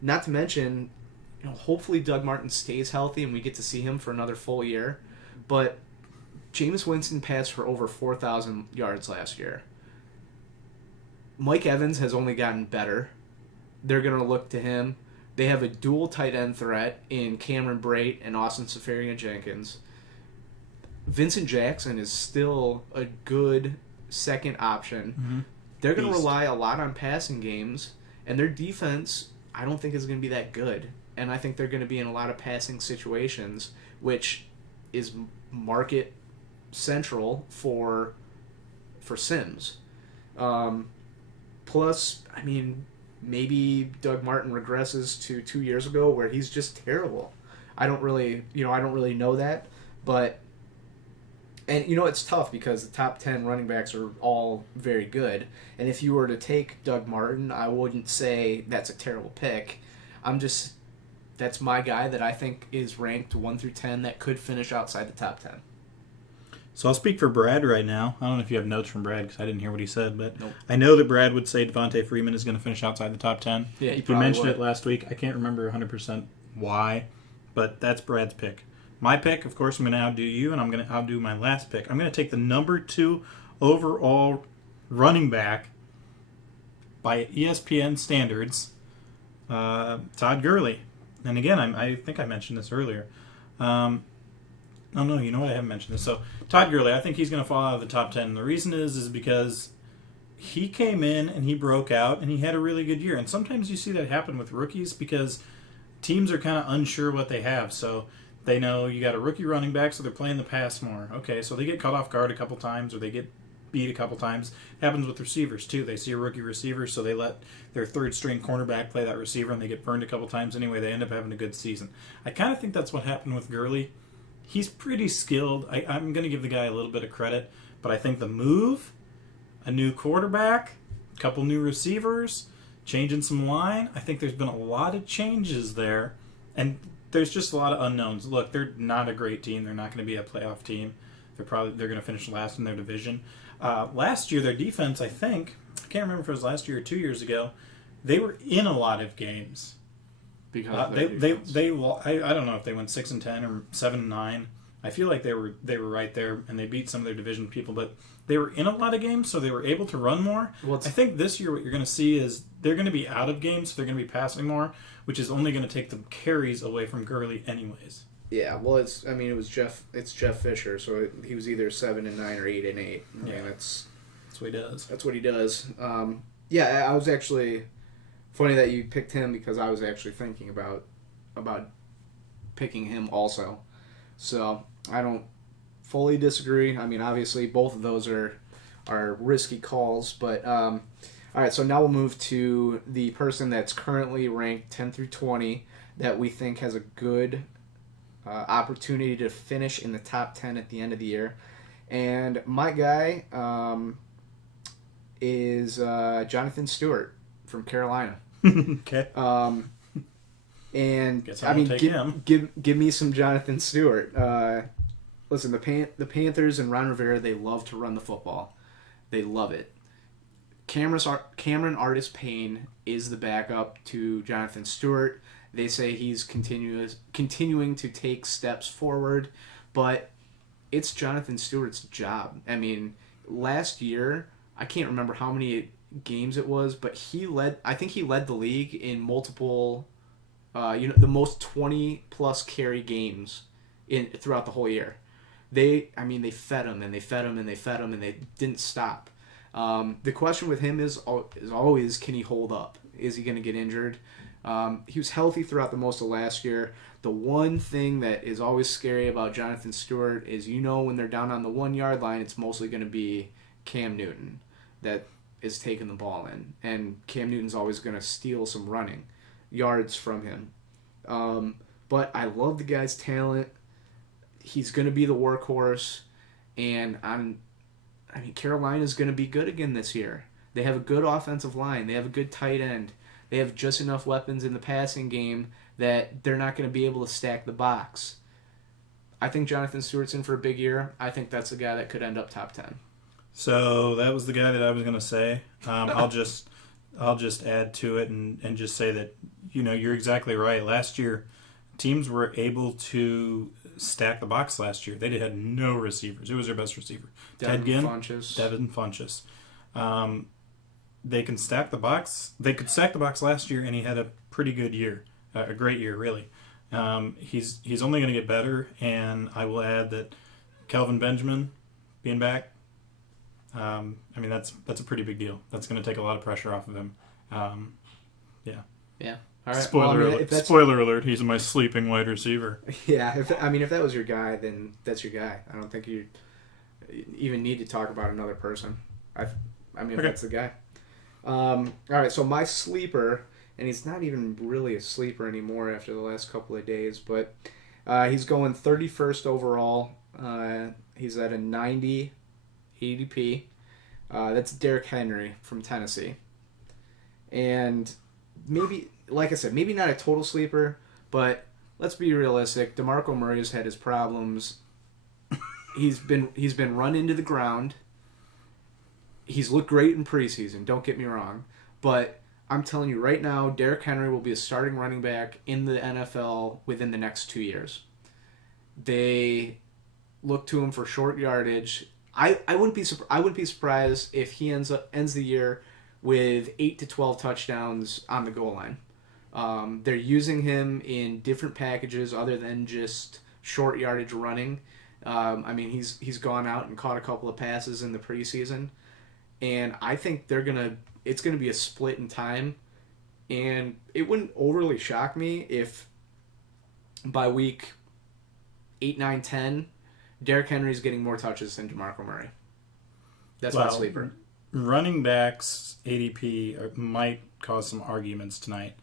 Not to mention, hopefully Doug Martin stays healthy and we get to see him for another full year. But Jameis Winston passed for over 4,000 yards last year. Mike Evans has only gotten better. They're going to look to him. They have a dual tight end threat in Cameron Brate and Austin Seferian-Jenkins. Vincent Jackson is still a good second option. Mm-hmm. They're going to rely a lot on passing games, and their defense, I don't think is going to be that good. And I think they're going to be in a lot of passing situations, which is market central for Sims. Plus, maybe Doug Martin regresses to 2 years ago where he's just terrible. I don't really know that, but it's tough because the top 10 running backs are all very good. And if you were to take Doug Martin, I wouldn't say that's a terrible pick. That's my guy that I think is ranked 1 through 10 that could finish outside the top 10. So I'll speak for Brad right now. I don't know if you have notes from Brad because I didn't hear what he said, but Nope. I know that Brad would say Devontae Freeman is going to finish outside the top 10. Yeah, he mentioned it last week. I can't remember 100% why, but that's Brad's pick. My pick, of course, I'm going to outdo you, and I'm going to outdo my last pick. I'm going to take the number 2 overall running back by ESPN standards, Todd Gurley. And again, I think I mentioned this earlier. No, you know what? I haven't mentioned this. So, Todd Gurley, I think he's going to fall out of the top 10. And the reason is because he came in and he broke out and he had a really good year. And sometimes you see that happen with rookies because teams are kind of unsure what they have. So, they know you got a rookie running back, so they're playing the pass more. Okay, so they get caught off guard a couple times or they get beat a couple times. It happens with receivers, too. They see a rookie receiver, so they let their third-string cornerback play that receiver and they get burned a couple times anyway. They end up having a good season. I kind of think that's what happened with Gurley. He's pretty skilled. I'm going to give the guy a little bit of credit, but I think the move, a new quarterback, a couple new receivers, changing some line, I think there's been a lot of changes there, and there's just a lot of unknowns. Look, they're not a great team. They're not going to be a playoff team. They're going to finish last in their division. Last year, their defense, I can't remember if it was last year or 2 years ago, they were in a lot of games. Because I don't know if they went 6-10 or 7-9. I feel like they were right there and they beat some of their division people, but they were in a lot of games, so they were able to run more. I think this year what you're going to see is they're going to be out of games, so they're going to be passing more, which is only going to take the carries away from Gurley anyways. Yeah, well, it's Jeff Fisher, so he was either 7-9 or 8-8. That's what he does. That's what he does. I was actually funny that you picked him because I was actually thinking about picking him also. So I don't fully disagree. Obviously both of those are risky calls, but all right. So now we'll move to the person that's currently ranked 10 through 20 that we think has a good opportunity to finish in the top 10 at the end of the year. And my guy is Jonathan Stewart from Carolina. Okay. And guess I take him. Give me some Jonathan Stewart. Listen, the Panthers and Ron Rivera, they love to run the football. They love it. Cameron Artis-Payne is the backup to Jonathan Stewart. They say he's continuing to take steps forward, but it's Jonathan Stewart's job. Last year, I can't remember how many games it was, but I think he led the league in multiple, the most 20-plus carry games throughout the whole year. They fed him, and they fed him, and they fed him, and they didn't stop. The question with him is always, can he hold up? Is he going to get injured? He was healthy throughout the most of last year. The one thing that is always scary about Jonathan Stewart is when they're down on the 1 yard line, it's mostly going to be Cam Newton that is taking the ball in, and Cam Newton's always going to steal some running yards from him. But I love the guy's talent. He's going to be the workhorse, and Carolina's going to be good again this year. They have a good offensive line. They have a good tight end. They have just enough weapons in the passing game that they're not going to be able to stack the box. I think Jonathan Stewart's in for a big year. I think that's the guy that could end up top 10. So that was the guy that I was going to say. I'll just add to it and just say that, you're exactly right. Last year, teams were able to stack the box last year. They had no receivers. Who was their best receiver? Devin Funchess. They can stack the box. They could stack the box last year, and he had a pretty good year, a great year, really. He's only going to get better, and I will add that Kelvin Benjamin being back, that's a pretty big deal. That's going to take a lot of pressure off of him. Yeah. Yeah. All right. Spoiler alert, he's my sleeping wide receiver. Yeah, if that was your guy, then that's your guy. I don't think you even need to talk about another person. If that's the guy. All right, so my sleeper, and he's not even really a sleeper anymore after the last couple of days, but he's going 31st overall. He's at a 90 ADP. That's Derrick Henry from Tennessee. And maybe, like I said, maybe not a total sleeper, but let's be realistic. DeMarco Murray's had his problems. He's been run into the ground. He's looked great in preseason, don't get me wrong. But I'm telling you right now, Derrick Henry will be a starting running back in the NFL within the next 2 years. They look to him for short yardage. I wouldn't be surprised if he ends the year with 8 to 12 touchdowns on the goal line. They're using him in different packages other than just short yardage running. He's gone out and caught a couple of passes in the preseason. And I think it's gonna be a split in time, and it wouldn't overly shock me if by week 8, 9, 10, Derrick Henry's getting more touches than DeMarco Murray. That's my sleeper. Running backs ADP might cause some arguments tonight.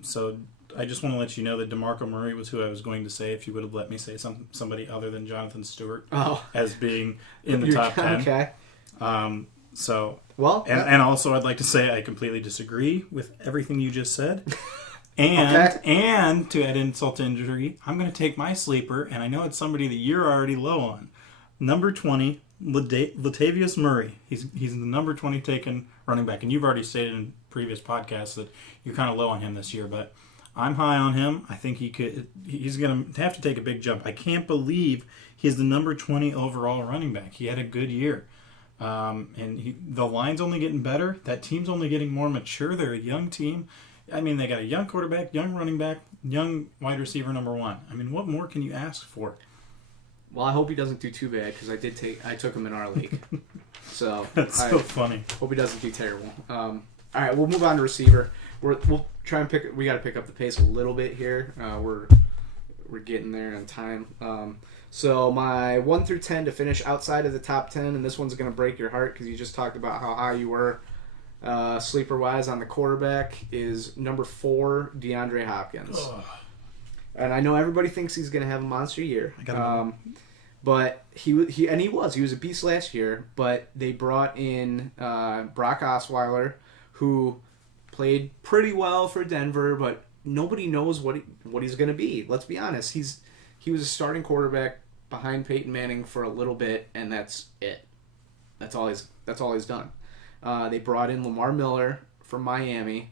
So I just want to let you know that DeMarco Murray was who I was going to say if you would have let me say somebody other than Jonathan Stewart as being in the top 10. Okay. And also I'd like to say I completely disagree with everything you just said. And to add insult to injury, I'm going to take my sleeper, and I know it's somebody that you're already low on. Number 20, Latavius Murray. He's the number 20 taken running back, and you've already stated in previous podcasts that you're kind of low on him this year, but I'm high on him. I think he's going to have to take a big jump. I can't believe he's the number 20 overall running back. He had a good year. The line's only getting better. That team's only getting more mature. They're a young team. They got a young quarterback, young running back, young wide receiver number 1. What more can you ask for? Well, I hope he doesn't do too bad because I took him in our league. So that's so funny. Hope he doesn't do terrible. All right, we'll move on to receiver. We'll try and we got to pick up the pace a little bit here. We're getting there in time. So my 1 through 10 to finish outside of the top 10, and this one's going to break your heart because you just talked about how high you were sleeper-wise on the quarterback, is number 4, DeAndre Hopkins. Ugh. And I know everybody thinks he's going to have a monster year. But he was a beast last year, but they brought in Brock Osweiler, who played pretty well for Denver, but nobody knows what he's going to be. Let's be honest. He was a starting quarterback behind Peyton Manning for a little bit, and that's it. That's all he's done. They brought in Lamar Miller from Miami.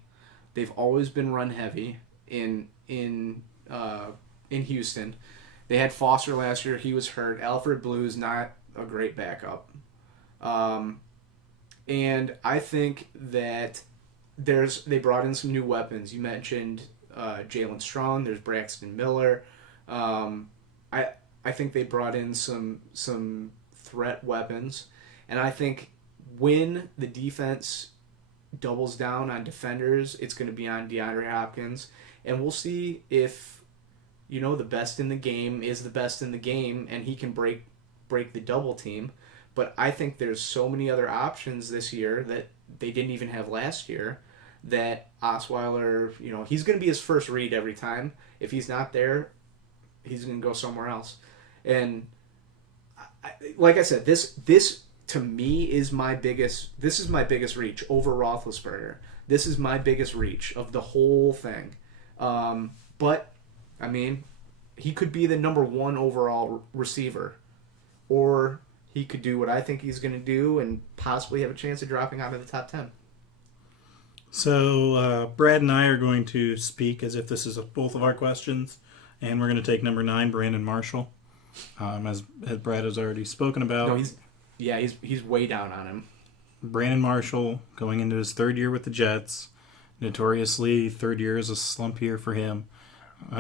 They've always been run heavy in Houston. They had Foster last year. He was hurt. Alfred Blue's not a great backup. And I think that they brought in some new weapons. You mentioned Jalen Strong. There's Braxton Miller. I think they brought in some threat weapons. And I think when the defense doubles down on defenders, it's going to be on DeAndre Hopkins. And we'll see if, the best in the game is the best in the game and he can break the double team. But I think there's so many other options this year that they didn't even have last year that Osweiler, he's going to be his first read every time. If he's not there, he's going to go somewhere else. And like I said, this to me is my biggest reach over Roethlisberger. This is my biggest reach of the whole thing. But, I mean, he could be the number 1 overall receiver. Or he could do what I think he's going to do and possibly have a chance of dropping out of the top 10. So Brad and I are going to speak as if this is both of our questions. And we're going to take number 9, Brandon Marshall. As Brad has already spoken about. No, he's way down on him. Brandon Marshall going into his 3rd year with the Jets. Notoriously, 3rd year is a slump year for him. They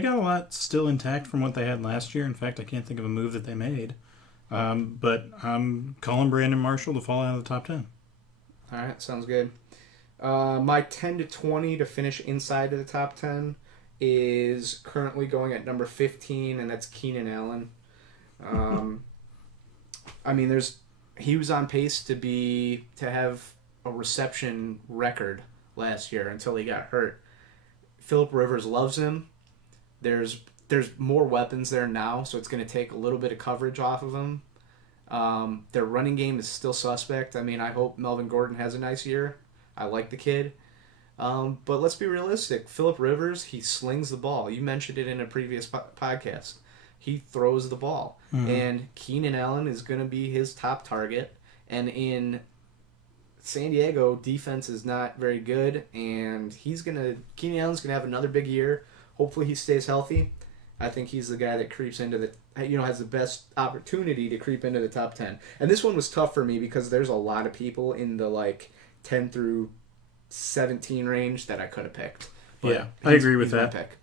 got a lot still intact from what they had last year. In fact, I can't think of a move that they made. But I'm calling Brandon Marshall to fall out of the top 10. All right, sounds good. My 10 to 20 to finish inside of the top 10 is currently going at number 15, and that's Keenan Allen. I mean, he was on pace to have a reception record last year until he got hurt. Phillip Rivers loves him. There's more weapons there now, so it's going to take a little bit of coverage off of him. Their running game is still suspect. I mean, I hope Melvin Gordon has a nice year. I like the kid. But let's be realistic. Phillip Rivers, he slings the ball. You mentioned it in a previous podcast. He throws the ball. Mm-hmm. And Keenan Allen is going to be his top target. And in San Diego, defense is not very good. And Keenan Allen's going to have another big year. Hopefully he stays healthy. I think he's the guy that creeps into has the best opportunity to creep into the top 10. And this one was tough for me because there's a lot of people in the 10 through 17 range that I could have picked. But yeah, I agree with that. Pick.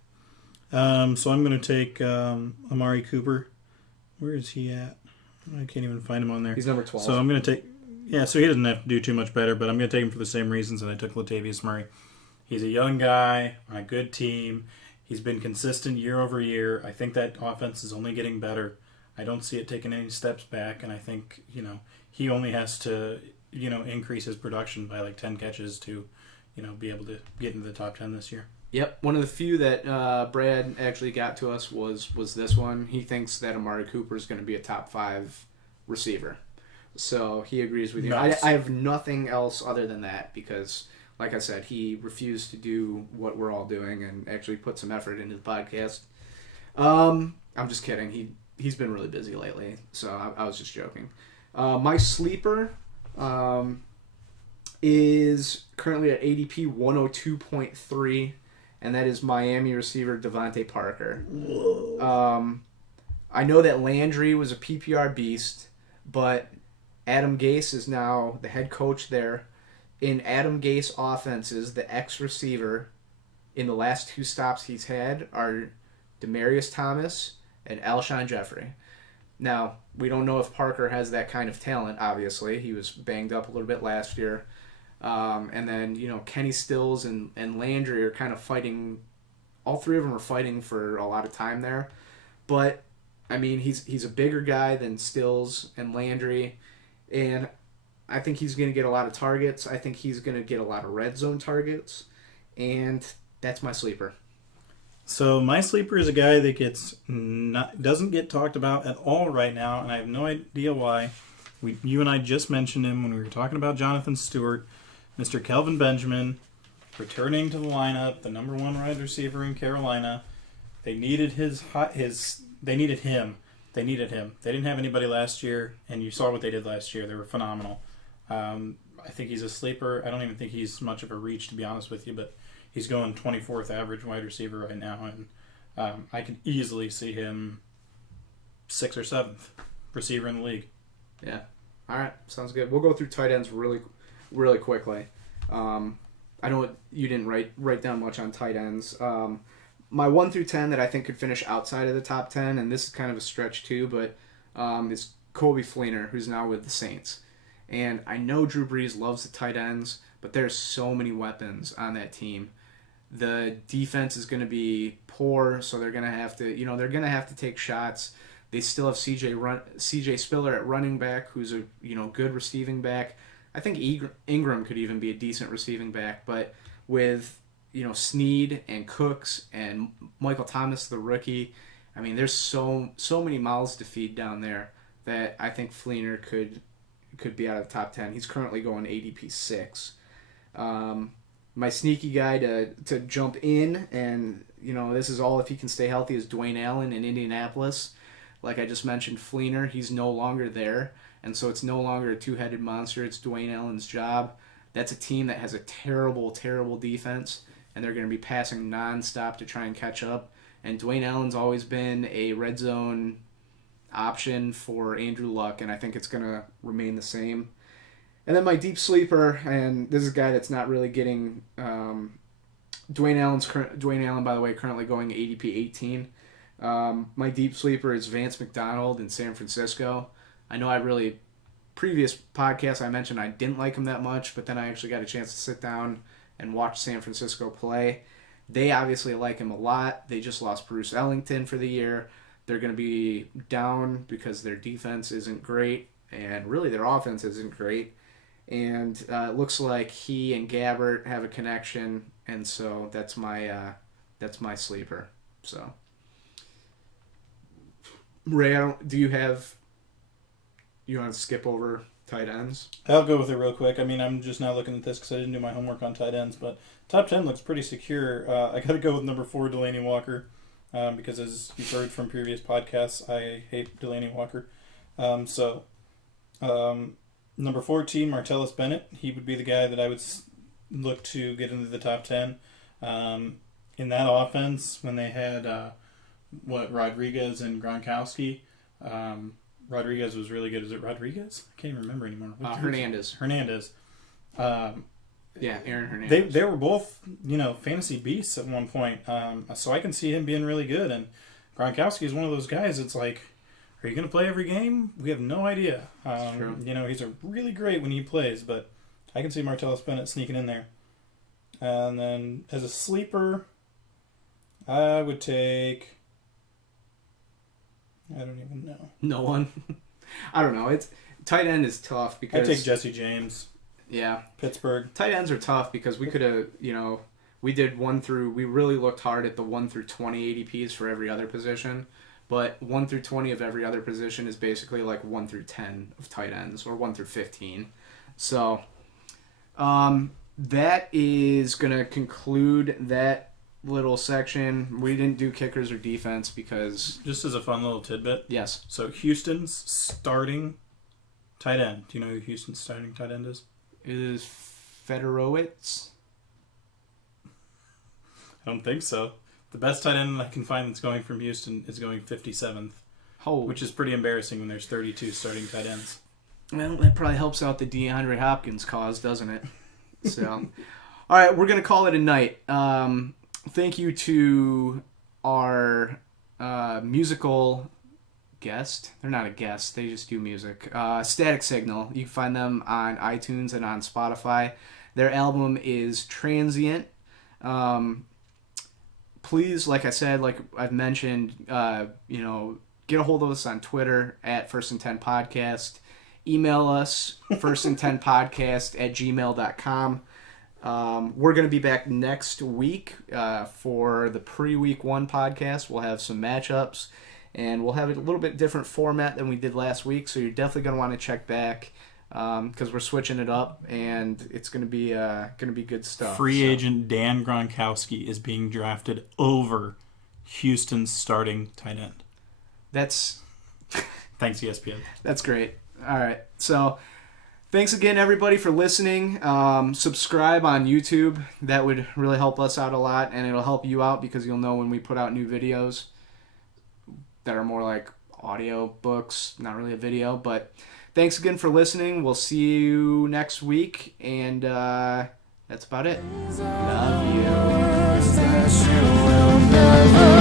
So I'm going to take Amari Cooper. Where is he at? I can't even find him on there. He's number 12. So I'm going to take... Yeah, so he doesn't have to do too much better, but I'm going to take him for the same reasons that I took Latavius Murray. He's a young guy on a good team. He's been consistent year over year. I think that offense is only getting better. I don't see it taking any steps back, and I think, he only has to, increase his production by 10 catches to, be able to get into the top 10 this year. Yep. One of the few that Brad actually got to us was this one. He thinks that Amari Cooper is going to be a top 5 receiver. So he agrees with you. Nice. I have nothing else other than that because, like I said, he refused to do what we're all doing and actually put some effort into the podcast. I'm just kidding. He's been really busy lately, so I was just joking. My sleeper is currently at ADP 102.3, and that is Miami receiver Devontae Parker. I know that Landry was a PPR beast, but Adam Gase is now the head coach there. In Adam Gase offenses, the ex-receiver in the last 2 stops he's had are Demaryius Thomas and Alshon Jeffrey. Now, we don't know if Parker has that kind of talent, obviously. He was banged up a little bit last year. And then, Kenny Stills and Landry are kind of fighting. All 3 of them are fighting for a lot of time there. But, I mean, he's a bigger guy than Stills and Landry. And I think he's going to get a lot of targets. I think he's going to get a lot of red zone targets. And that's my sleeper. So my sleeper is a guy that doesn't get talked about at all right now, and I have no idea why. You and I just mentioned him when we were talking about Jonathan Stewart, Mr. Kelvin Benjamin, returning to the lineup, the number 1 wide receiver in Carolina. They needed They needed him. They didn't have anybody last year, and you saw what they did last year. They were phenomenal. I think he's a sleeper. I don't even think he's much of a reach, to be honest with you, but he's going 24th average wide receiver right now, and I can easily see him 6th or 7th receiver in the league. Yeah. All right. Sounds good. We'll go through tight ends really, really quickly. I know you didn't write down much on tight ends. My 1 through 10 that I think could finish outside of the top 10, and this is kind of a stretch too, but is Coby Fleener, who's now with the Saints. And I know Drew Brees loves the tight ends, but there's so many weapons on that team. The defense is going to be poor, so they're going to have to, they're going to have to take shots. They still have CJ Spiller at running back, who's a good receiving back. I think Ingram could even be a decent receiving back, but with Snead and Cooks and Michael Thomas, the rookie, I mean, there's so many mouths to feed down there that I think Fleener could be out of the top 10. He's currently going ADP 6. My sneaky guy to jump in, and this is all if he can stay healthy, is Dwayne Allen in Indianapolis. Like I just mentioned, Fleener, he's no longer there, and so it's no longer a two-headed monster. It's Dwayne Allen's job. That's a team that has a terrible, terrible defense, and they're going to be passing nonstop to try and catch up. And Dwayne Allen's always been a red zone option for Andrew Luck, and I think it's going to remain the same. And then my deep sleeper, and this is a guy that's not really getting Dwayne Allen, by the way, currently going ADP 18. My deep sleeper is Vance McDonald in San Francisco. I know previous podcasts I mentioned I didn't like him that much, but then I actually got a chance to sit down and watch San Francisco play. They obviously like him a lot. They just lost Bruce Ellington for the year. They're going to be down because their defense isn't great, and really their offense isn't great. And it looks like he and Gabbert have a connection, and so that's my sleeper. So, Ray, you want to skip over tight ends? I'll go with it real quick. I mean, I'm just now looking at this because I didn't do my homework on tight ends, but top 10 looks pretty secure. I got to go with number 4, Delaney Walker, because as you've heard from previous podcasts, I hate Delaney Walker. Number 14, Martellus Bennett. He would be the guy that I would look to get into the top 10. In that offense, when they had Rodriguez and Gronkowski, Rodriguez was really good. Is it Rodriguez? I can't even remember anymore. Hernandez. Yeah, Aaron Hernandez. They were both, fantasy beasts at one point. So I can see him being really good. And Gronkowski is one of those guys. It's like, are you going to play every game? We have no idea. True. He's a really great when he plays, but I can see Martellus Bennett sneaking in there. And then as a sleeper, I would take... I don't even know. No one. I don't know. Tight end is tough because I take Jesse James. Yeah, Pittsburgh. Tight ends are tough because we could have, we really looked hard at the 1 through 20 ADPs for every other position, but 1 through 20 of every other position is basically like 1 through 10 of tight ends, or 1 through 15. So, that is gonna conclude that little section. We didn't do kickers or defense because... Just as a fun little tidbit. Yes. So Houston's starting tight end. Do you know who Houston's starting tight end is? It is Fedorowicz. I don't think so. The best tight end I can find that's going from Houston is going 57th. Which is pretty embarrassing when there's 32 starting tight ends. Well, that probably helps out the DeAndre Hopkins cause, doesn't it? So, all right, we're going to call it a night. Thank you to our musical guest. They're not a guest. They just do music. Static Signal. You can find them on iTunes and on Spotify. Their album is Transient. Please, like I said, like I've mentioned, get a hold of us on Twitter at First and 10 Podcast. Email us, firstand10podcast@gmail.com. We're going to be back next week for the pre-week 1 podcast. We'll have some matchups, and we'll have a little bit different format than we did last week, so you're definitely going to want to check back because we're switching it up, and it's going to be good stuff. Free agent Dan Gronkowski is being drafted over Houston's starting tight end. That's... Thanks, ESPN. That's great. All right, so... Thanks again, everybody, for listening. Subscribe on YouTube. That would really help us out a lot, and it'll help you out because you'll know when we put out new videos that are more like audio books, not really a video. But thanks again for listening. We'll see you next week, and that's about it. Love you.